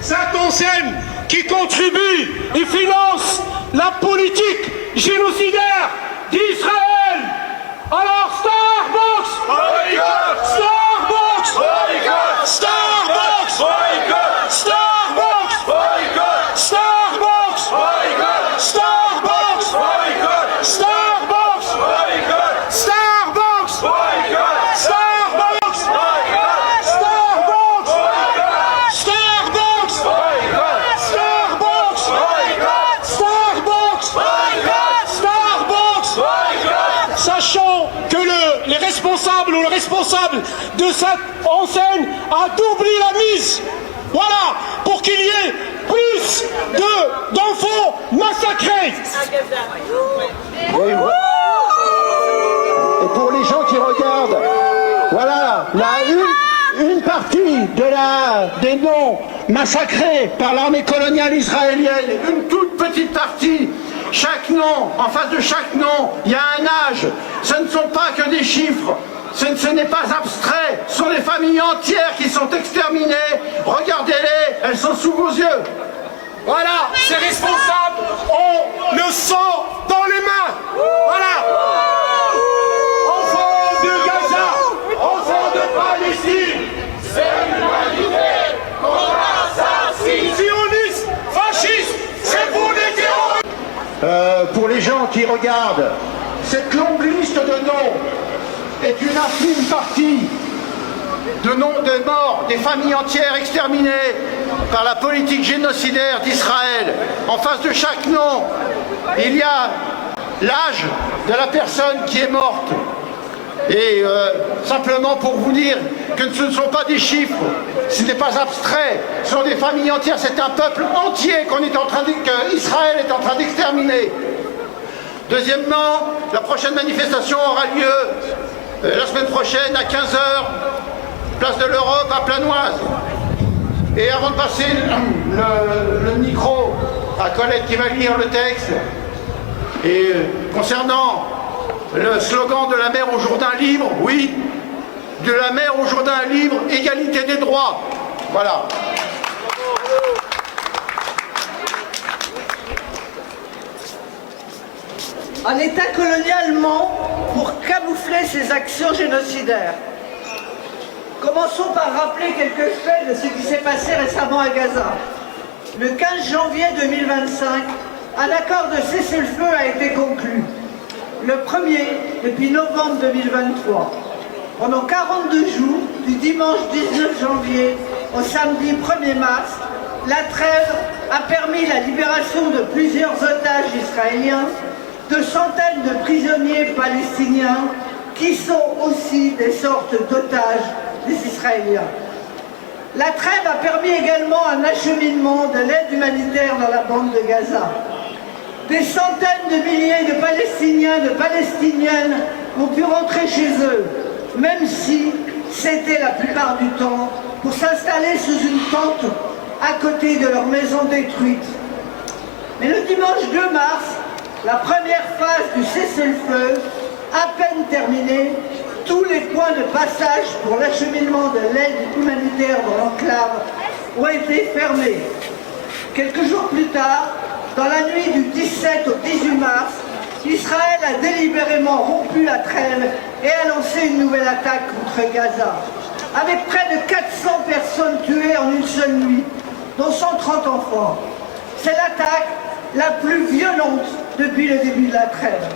cette enseigne qui contribue et finance la politique génocidaire d'Israël. Alors Starbucks, Starbucks, Starbucks, Starbucks, Starbucks, Starbucks, Starbucks, Starbucks, Starbucks, Starbucks, sachant que les responsables ou le responsable de cette enseigne a doublé la mise. Voilà, pour qu'il y ait plus d'enfants massacrés. Et pour les gens qui regardent, voilà, une partie des noms massacrés par l'armée coloniale israélienne, une toute petite partie. Chaque nom, en face de chaque nom, il y a un âge. Ce ne sont pas que des chiffres. Ce n'est pas abstrait. Ce sont des familles entières qui sont exterminées. Regardez-les, elles sont sous vos yeux. Voilà, ces responsables ont le sang dans les mains. Voilà. Enfants de Gaza, enfants de Palestine, c'est l'humanité qu'on assassine. Sionistes, fascistes, c'est pour les terroristes. Pour les gens qui regardent, cette longue liste de noms est une infime partie de noms de morts, des familles entières exterminées par la politique génocidaire d'Israël. En face de chaque nom, il y a l'âge de la personne qui est morte. Et simplement pour vous dire que ce ne sont pas des chiffres, ce n'est pas abstrait, ce sont des familles entières, c'est un peuple entier qu'Israël est en train d'exterminer. Deuxièmement, la prochaine manifestation aura lieu la semaine prochaine à 15 h, place de l'Europe à Planoise. Et avant de passer le micro à Colette qui va lire le texte, et concernant le slogan de la mer au Jourdain libre, oui, de la mer au Jourdain libre, égalité des droits. Voilà. Un État colonial ment pour camoufler ses actions génocidaires. Commençons par rappeler quelques faits de ce qui s'est passé récemment à Gaza. Le 15 janvier 2025, un accord de cessez-le-feu a été conclu. Le premier depuis novembre 2023. Pendant 42 jours, du dimanche 19 janvier au samedi 1er mars, la trêve a permis la libération de plusieurs otages israéliens, de centaines de prisonniers palestiniens qui sont aussi des sortes d'otages des Israéliens. La trêve a permis également un acheminement de l'aide humanitaire dans la bande de Gaza. Des centaines de milliers de Palestiniens, de Palestiniennes ont pu rentrer chez eux, même si c'était la plupart du temps pour s'installer sous une tente à côté de leur maison détruite. Mais le dimanche 2 mars, la première phase du cessez-le-feu, à peine terminée, tous les points de passage pour l'acheminement de l'aide humanitaire dans l'enclave ont été fermés. Quelques jours plus tard, dans la nuit du 17 au 18 mars, Israël a délibérément rompu la trêve et a lancé une nouvelle attaque contre Gaza, avec près de 400 personnes tuées en une seule nuit, dont 130 enfants. C'est l'attaque la plus violente depuis le début de la trêve.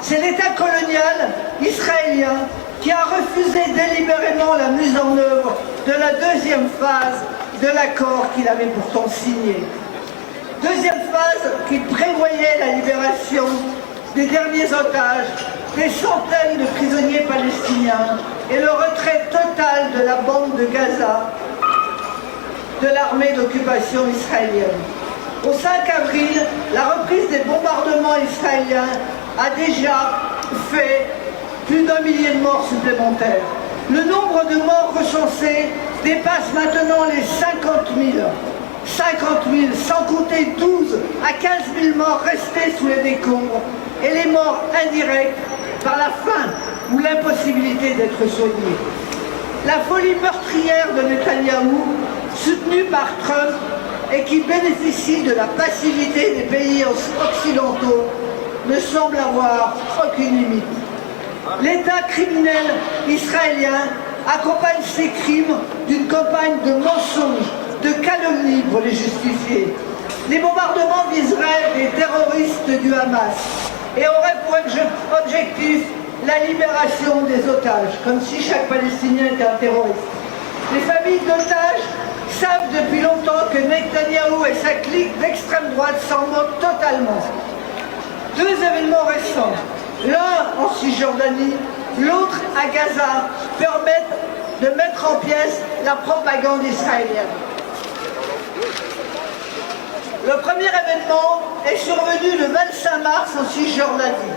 C'est l'État colonial israélien qui a refusé délibérément la mise en œuvre de la deuxième phase de l'accord qu'il avait pourtant signé. Deuxième phase qui prévoyait la libération des derniers otages, des centaines de prisonniers palestiniens et le retrait total de la bande de Gaza de l'armée d'occupation israélienne. Au 5 avril, la reprise des bombardements israéliens a déjà fait plus d'1 millier de morts supplémentaires. Le nombre de morts recensés dépasse maintenant les 50 000. 50 000, sans compter 12 à 15 000 morts restés sous les décombres et les morts indirectes par la faim ou l'impossibilité d'être soignés. La folie meurtrière de Netanyahou soutenu par Trump et qui bénéficie de la passivité des pays occidentaux, ne semble avoir aucune limite. L'État criminel israélien accompagne ses crimes d'une campagne de mensonges, de calomnies pour les justifier. Les bombardements viseraient des terroristes du Hamas et auraient pour objectif la libération des otages, comme si chaque Palestinien était un terroriste. Les familles d'otages savent depuis longtemps que Netanyahou et sa clique d'extrême droite s'en moquent totalement. Deux événements récents, l'un en Cisjordanie, l'autre à Gaza, permettent de mettre en pièces la propagande israélienne. Le premier événement est survenu le 25 mars en Cisjordanie.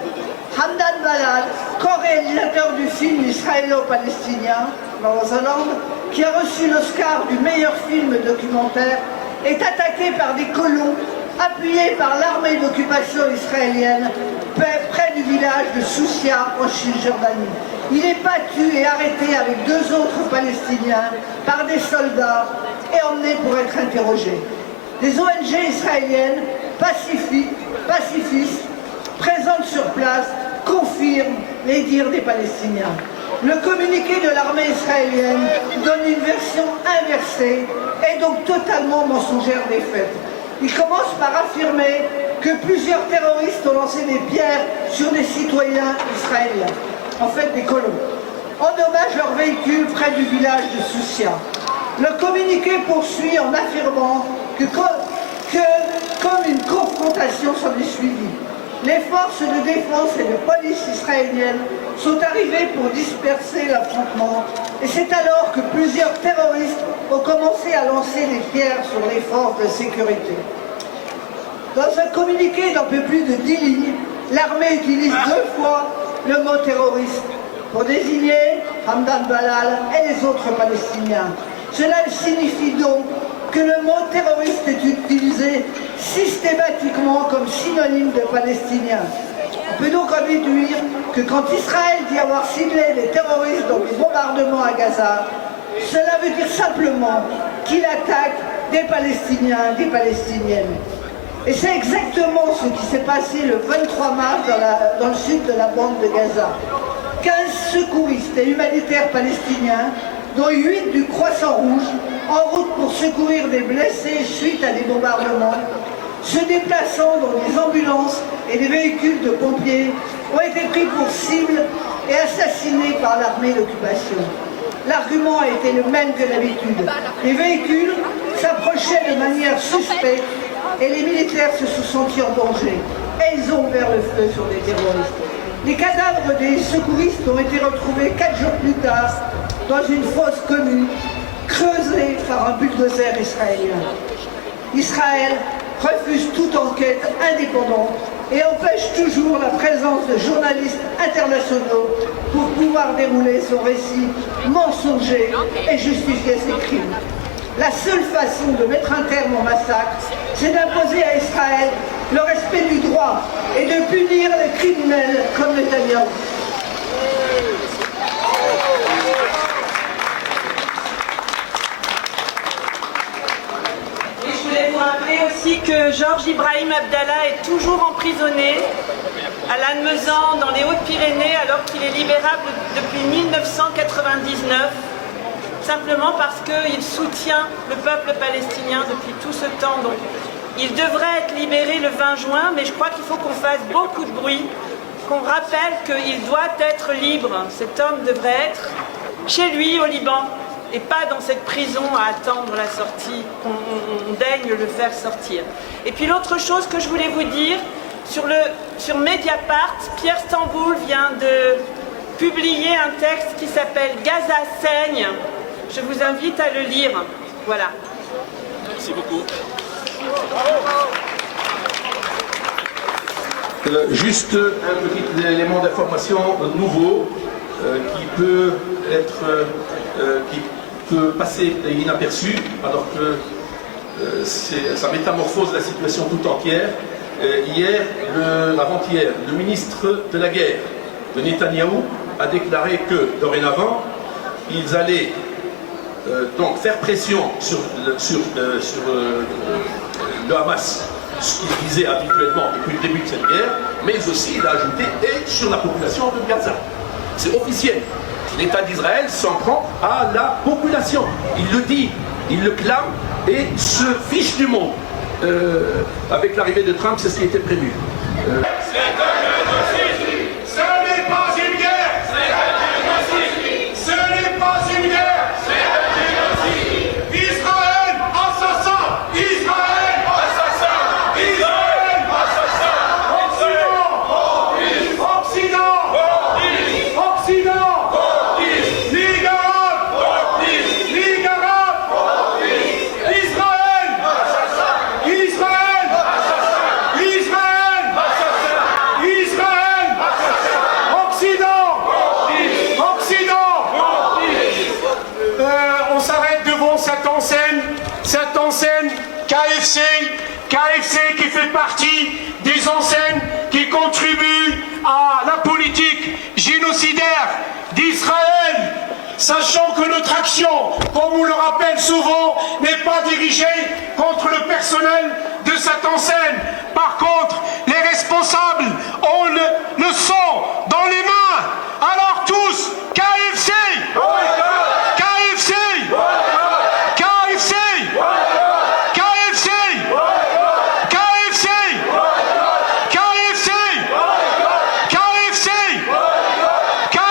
Hamdan Balal, co-réalisateur du film israélo-palestinien, Northern, qui a reçu l'Oscar du meilleur film documentaire, est attaqué par des colons appuyés par l'armée d'occupation israélienne près du village de Sousia en Cisjordanie. Il est battu et arrêté avec deux autres Palestiniens par des soldats et emmené pour être interrogé. Des ONG israéliennes pacifistes présentes sur place confirment les dires des Palestiniens. Le communiqué de l'armée israélienne donne une version inversée et donc totalement mensongère des faits. Il commence par affirmer que plusieurs terroristes ont lancé des pierres sur des citoyens israéliens, en fait des colons, endommagent leur véhicule près du village de Sousia. Le communiqué poursuit en affirmant que comme une confrontation s'en est suivie, les forces de défense et de police israéliennes sont arrivées pour disperser l'affrontement et c'est alors que plusieurs terroristes ont commencé à lancer des pierres sur les forces de sécurité. Dans un communiqué d'un peu plus de 10 lignes, l'armée utilise deux fois le mot terroriste pour désigner Hamdan Balal et les autres Palestiniens. Cela signifie donc que le mot terroriste est utilisé systématiquement comme synonyme de Palestinien. On peut donc en déduire que quand Israël dit avoir ciblé les terroristes dans les bombardements à Gaza, cela veut dire simplement qu'il attaque des Palestiniens, des Palestiniennes. Et c'est exactement ce qui s'est passé le 23 mars dans le sud de la bande de Gaza. 15 secouristes et humanitaires palestiniens, dont 8 du Croissant Rouge, en route pour secourir des blessés suite à des bombardements, se déplaçant dans des ambulances et des véhicules de pompiers, ont été pris pour cible et assassinés par l'armée d'occupation. L'argument a été le même que d'habitude. Les véhicules s'approchaient de manière suspecte et les militaires se sont sentis en danger. Et ils ont ouvert le feu sur les terroristes. Les cadavres des secouristes ont été retrouvés 4 jours plus tard dans une fosse commune, creusée par un bulldozer israélien. Israël refuse toute enquête indépendante et empêche toujours la présence de journalistes internationaux pour pouvoir dérouler son récit mensonger et justifier ses crimes. La seule façon de mettre un terme au massacre, c'est d'imposer à Israël le respect du droit et de punir les criminels comme Netanyahou. Et je voulais vous rappeler aussi que Georges Ibrahim Abdallah est toujours emprisonné à Lannemezan dans les Hautes-Pyrénées alors qu'il est libérable depuis 1999. Simplement parce qu'il soutient le peuple palestinien depuis tout ce temps. Donc, il devrait être libéré le 20 juin, mais je crois qu'il faut qu'on fasse beaucoup de bruit, qu'on rappelle qu'il doit être libre. Cet homme devrait être chez lui au Liban et pas dans cette prison à attendre la sortie, qu'on daigne le faire sortir. Et puis l'autre chose que je voulais vous dire, sur Mediapart, Pierre Stamboul vient de publier un texte qui s'appelle « Gaza saigne ». Je vous invite à le lire. Voilà. Merci beaucoup. Juste un petit élément d'information nouveau qui peut passer inaperçu alors que ça métamorphose la situation tout entière. Avant-hier, le ministre de la guerre de Netanyahou a déclaré que dorénavant ils allaient donc faire pression sur le Hamas, ce qu'il disait habituellement depuis le début de cette guerre, mais aussi il a ajouté et sur la population de Gaza. C'est officiel. L'État d'Israël s'en prend à la population. Il le dit, il le clame et se fiche du monde. Avec l'arrivée de Trump, c'est ce qui était prévu. Ce n'est pas une guerre. Ce n'est pas une guerre. Israël assassin. Israël assassin. Israël assassin. Occident. Occident. Ligue arabe. Ligue arabe. Israël. Israël. Israël. Israël. Occident. Occident. On s'arrête devant cette enseigne KFC qui fait partie des enseignes qui contribuent à la politique génocidaire d'Israël, sachant que notre action, comme on le rappelle souvent, n'est pas dirigée contre le personnel de cette enseigne. Par contre, les responsables ont le sang dans les mains. Alors tous, KFC, KFC, KFC, KFC, KFC, KFC, KFC,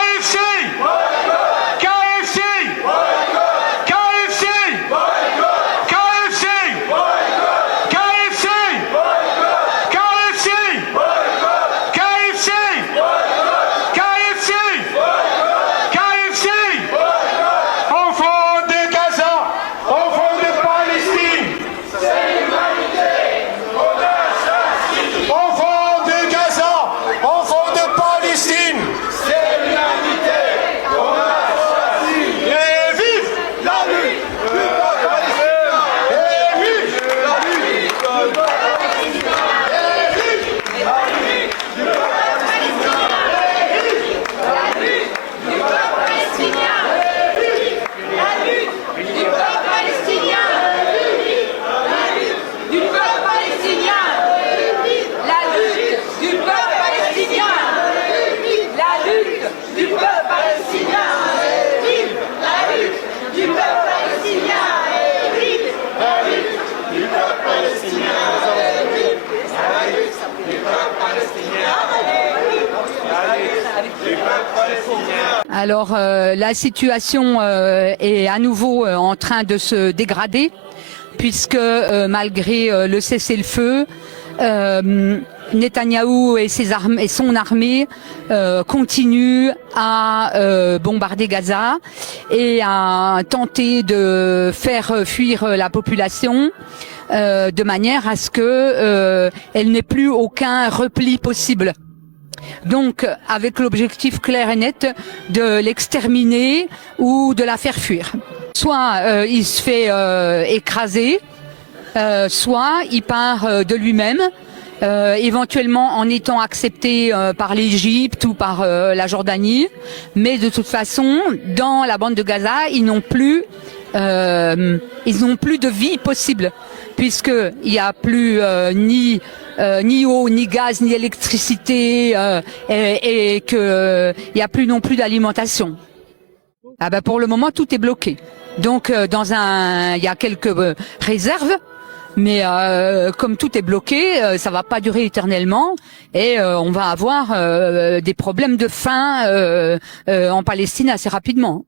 KFC, KFC, KFC, KFC, KFC, KFC, KFC, KFC, KFC, enfants de Gaza, enfants de Palestine, enfants de Gaza, enfants de Palestine, et vive la lutte du peuple palestinien, et vive la lutte du peuple palestinien, et vive la lutte du peuple palestinien, et vive la lutte du peuple palestinien, et vive la lutte du peuple palestinien, La lutte du peuple palestinien. La lutte du peuple palestinien. La lutte du peuple palestinien. Vive la lutte du peuple palestinien. Vive la lutte du peuple palestinien. Vive la lutte du peuple palestinien. Alors la situation est à nouveau en train de se dégrader puisque malgré le cessez-le-feu, Netanyahou et son armée continuent à bombarder Gaza et à tenter de faire fuir la population de manière à ce que elle n'ait plus aucun repli possible. Donc, avec l'objectif clair et net de l'exterminer ou de la faire fuir. Soit il se fait écraser, soit il part de lui-même, éventuellement en étant accepté par l'Égypte ou par la Jordanie. Mais de toute façon, dans la bande de Gaza, ils n'ont plus de vie possible, puisqu'il n'y a plus ni eau, ni gaz, ni électricité, et qu'il n'y a plus non plus d'alimentation. Ah ben pour le moment, tout est bloqué. Donc il y a quelques réserves, mais comme tout est bloqué, ça va pas durer éternellement, et on va avoir des problèmes de faim en Palestine assez rapidement.